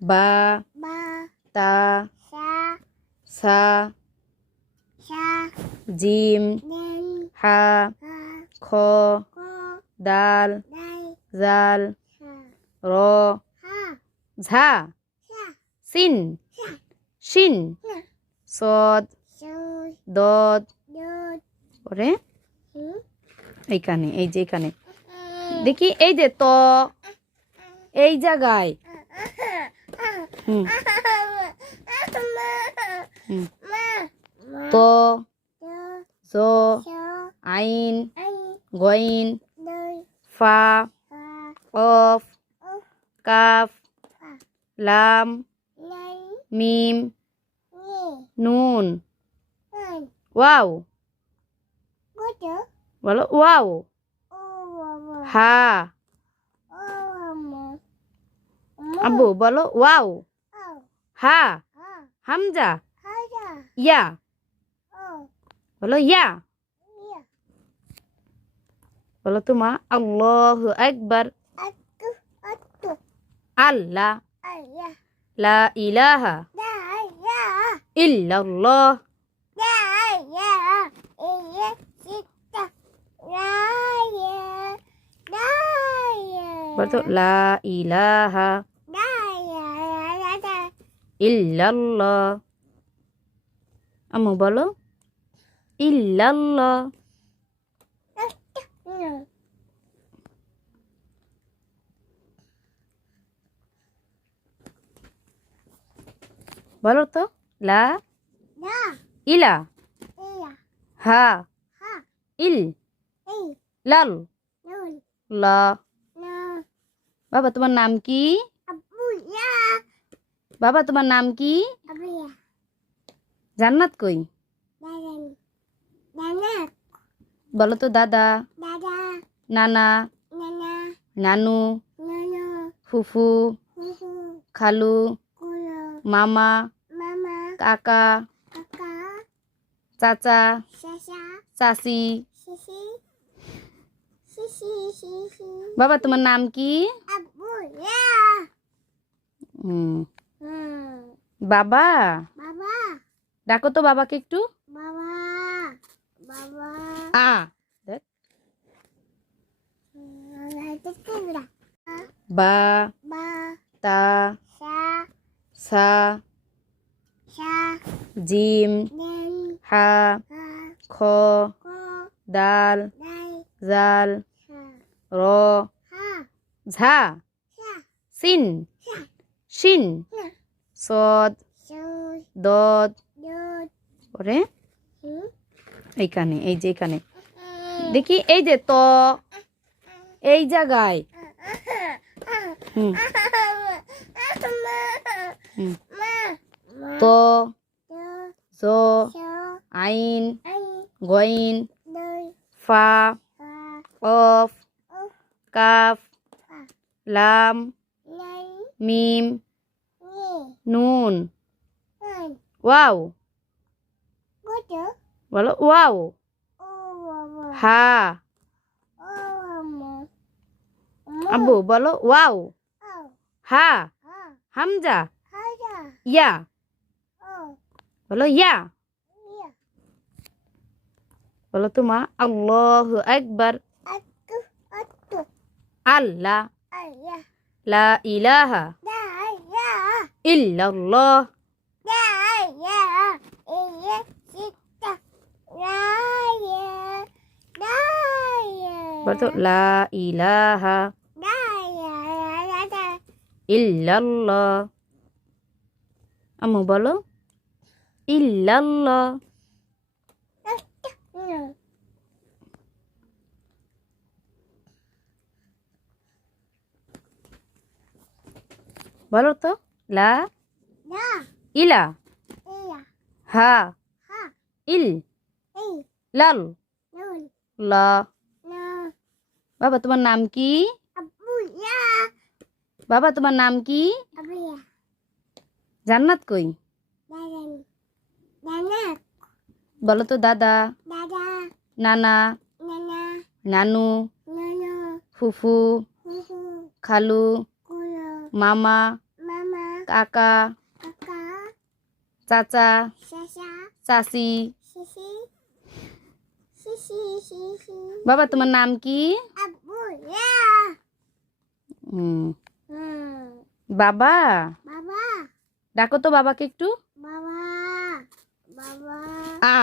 বা বা তা সা সা সা জিম দেন হা হা খ ক দাল দাই জাল সা র হা ঝা সা সিন সা শিন না সদ সই দদ দত পরে হুম এইখানে এই যে এখানে দেখি এই যে ত এই জায়গায় হুম হুম ত জ আইন গইন ফা কফ কাফ লাম মিম নুন ওয়াও বলো ওয়াও হা আব্বু বলো ওয়াও হা হামজা ইয়া বলো ইয়া বলো তোমা আল্লাহু আকবার আল্লাহ লা ইলাহা ইল্লাল্লাহ বলো তো লা ইলাহা ইল্লাল্লাহ আম্মু বলো ইল্লাল্লাহ বলো তো লা ইলা হা ইল লাল লা বাবা তোমার নাম কি বাবা তোমার নাম কি জান্নাত কই বলো তো দাদা নানা নানু ফুফু খালু মামা কাকা চাচা চাচি বাবা তোমার নাম কি বাবা ডাকো তো বাবাকে একটু আ দেখ বা তা সা জিম হা খ দাল জাল র ঝা সিন শিন সদ দদ পরে এইখানে এই যে এখানে দেখি এই যে ত এই জায়গায় হুম হুম ত জ আইন গইন ফা কফ কাফ লাম মিম নুন ওয়াও বলো ওয়াও হা আব্বু বলো ওয়াও হা হামজা ইয়া বলো ইয়া বলো তোমা আল্লাহু আকবার আল্লাহ লা ইলাহা ইল্লাল্লাহ বলো তো লা ইলাহা ইল্লাল্লাহ আম্মু বলো ইল্লাল্লাহ বলো তো লা ইলা হা ইল লাল লা বাবা তোমার নাম কি বাবা তোমার নাম কি জান্নাত কই বলো তো দাদা নানা নানু ফুফু খালু মামা কাকা কাকা চাচা চাচা চাচি শিশি শিশি শিশি বাবা তোমার নাম কি আব্বু ইয়া হুম, হুম বাবা বাবা ডাকো তো বাবাকে একটু বাবা বাবা আ